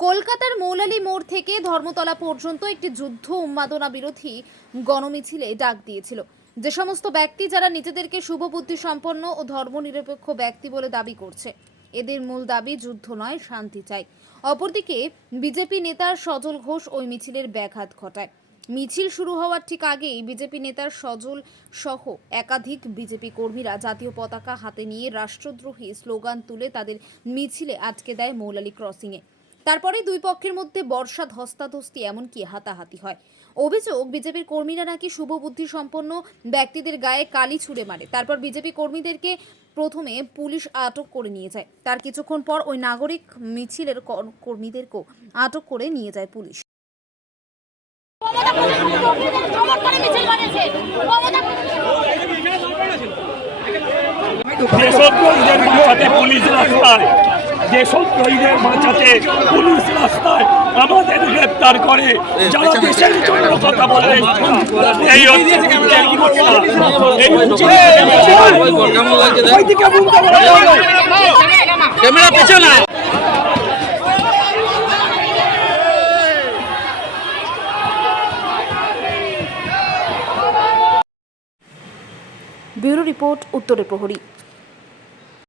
কলকাতার মৌলালি মোড় থেকে ধর্মতলা পর্যন্ত একটি যুদ্ধ উন্মাদনা বিরোধী গণমিছিলে ডাক দিয়েছিল। যে সমস্ত ব্যক্তি যারা নিজেদেরকে শুভবুদ্ধি সম্পন্ন ও ধর্মনিরপেক্ষ ব্যক্তি বলে দাবি করছে, এদের মূল দাবি যুদ্ধ নয়, শান্তি চাই। অপরদিকে বিজেপি নেতা সজল ঘোষ ওই মিছিলের ব্যাঘাত ঘটায়। মিছিল শুরু হওয়ার ঠিক আগেই বিজেপি নেতার সজল সহ একাধিক বিজেপি কর্মীরা জাতীয় পতাকা হাতে নিয়ে রাষ্ট্রদ্রোহী স্লোগান তুলে তাদের মিছিলে আটকে দেয় মৌলালি ক্রসিংয়ে। তারপরে দুই পক্ষের মধ্যে বর্ষা ধস্তাধস্তি, এমনকি হাতাহাতি হয়। অভিযোগ, বিজেপির কর্মীরা নাকি শুভবুদ্ধি সম্পন্ন ব্যক্তিদের গায়ে কালি ছুড়ে মারে। তারপর বিজেপি কর্মীদেরকে প্রথমে পুলিশ আটক করে নিয়ে যায়। তার কিছুক্ষণ পর ওই নাগরিক মিছিলের কর- কর্মীদেরকেও আটক করে নিয়ে যায় পুলিশ। পুলিশ রাস্তায়। যেসব রোগীদের বাঁচাতে পুলিশ রাস্তায় আমাদের গ্রেপ্তার করে যারা দেশের জন্য কথা বলে এই হচ্ছে। ক্যামেরা পেছনে ব্যুরো রিপোর্ট উত্তরের প্রহরী